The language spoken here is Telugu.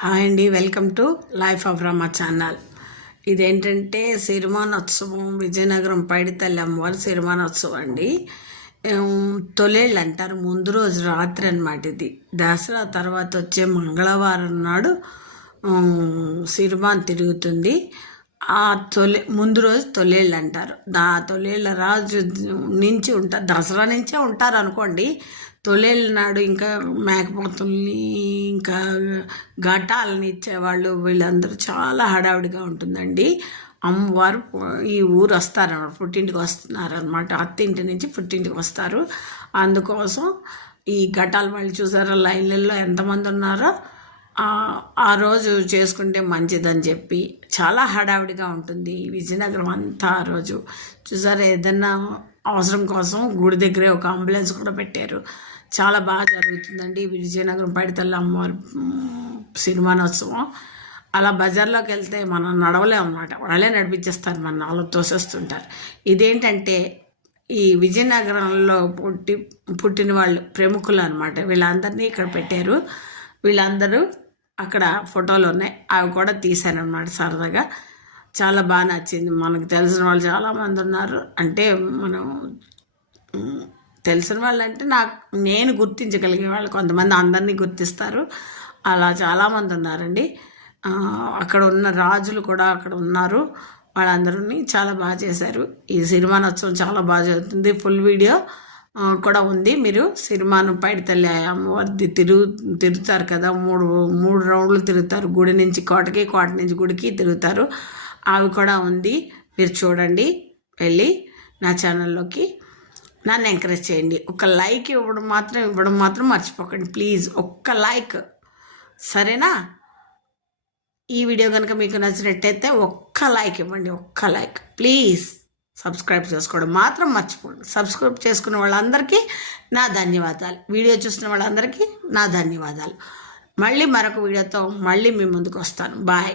హాయ్ అండి, welcome to life of Rama channel. ఇదేంటంటే సిరిమానోత్సవం, విజయనగరం పైడితల్లి అమ్మవారి సిరిమానోత్సవం అండి. తొలేళ్ళు అంటారు, ముందు రోజు రాత్రి అనమాట. ఇది దసరా తర్వాత వచ్చే మంగళవారం నాడు సిరిమాన్ తిరుగుతుంది. ఆ ముందు రోజు తొలేళ్ళు అంటారు. తొలేళ్ళ రాజు నుంచి ఉంటారు, దసరా నుంచే ఉంటారు అనుకోండి. తొలేళ్ళ నాడు ఇంకా మేకపోతుల్ని, ఇంకా ఘటాలని ఇచ్చేవాళ్ళు, వీళ్ళందరూ చాలా హడావిడిగా ఉంటుందండి. అమ్మవారు ఈ ఊరు వస్తారన్నమాట, పుట్టింటికి వస్తున్నారనమాట. అత్తింటి నుంచి పుట్టింటికి వస్తారు. అందుకోసం ఈ ఘటాలు వాళ్ళు చూసారా, లైన్లలో ఎంతమంది ఉన్నారో. ఆ రోజు చేసుకుంటే మంచిదని చెప్పి చాలా హడావిడిగా ఉంటుంది ఈ విజయనగరం అంతా. ఆ రోజు చూసారా, ఏదన్నా అవసరం కోసం గుడి దగ్గరే ఒక అంబులెన్స్ కూడా పెట్టారు. చాలా బాగా జరుగుతుందండి విజయనగరం పైడితల్లి అమ్మవారి సిరిమానోత్సవం. అలా బజార్లోకి వెళ్తే మనం నడవలేము అన్నమాట, వాళ్ళే నడిపించేస్తారు, మన అలా తోసేస్తుంటారు. ఇదేంటంటే ఈ విజయనగరంలో పుట్టిన వాళ్ళు ప్రముఖులు అనమాట. వీళ్ళందరినీ ఇక్కడ పెట్టారు. వీళ్ళందరూ అక్కడ ఫోటోలు ఉన్నాయి, అవి కూడా తీశారనమాట సరదాగా. చాలా బాగా నచ్చింది. మనకు తెలిసిన వాళ్ళు చాలామంది ఉన్నారు. అంటే మనం తెలిసిన వాళ్ళు అంటే నేను గుర్తించగలిగే వాళ్ళు, కొంతమంది అందరినీ గుర్తిస్తారు. అలా చాలామంది ఉన్నారండి. అక్కడ ఉన్న రాజులు కూడా అక్కడ ఉన్నారు. వాళ్ళందరినీ చాలా బాగా చేశారు. ఈ సిరిమానోత్సవం చాలా బాగా జరుగుతుంది. ఫుల్ వీడియో కూడా ఉంది. మీరు సిరిమాను పైడితల్లి అమ్మవారి తిరుగుతారు కదా, మూడు రౌండ్లు తిరుగుతారు. గుడి నుంచి కోటకి, కోట నుంచి గుడికి తిరుగుతారు. అవి కూడా ఉంది, మీరు చూడండి. వెళ్ళి నా ఛానల్లోకి నన్ను ఎంకరేజ్ చేయండి. ఒక లైక్ ఇవ్వడం మాత్రం మర్చిపోకండి ప్లీజ్. ఒక్క లైక్, సరేనా? ఈ వీడియో కనుక మీకు నచ్చినట్టయితే ఒక్క లైక్ ఇవ్వండి, ఒక్క లైక్ ప్లీజ్. సబ్స్క్రైబ్ చేసుకోవడం మాత్రం మర్చిపోండి. సబ్స్క్రైబ్ చేసుకున్న వాళ్ళందరికీ నా ధన్యవాదాలు. వీడియో చూసిన వాళ్ళందరికీ నా ధన్యవాదాలు. మళ్ళీ మరొక వీడియోతో మళ్ళీ మీ ముందుకు వస్తాను. బాయ్.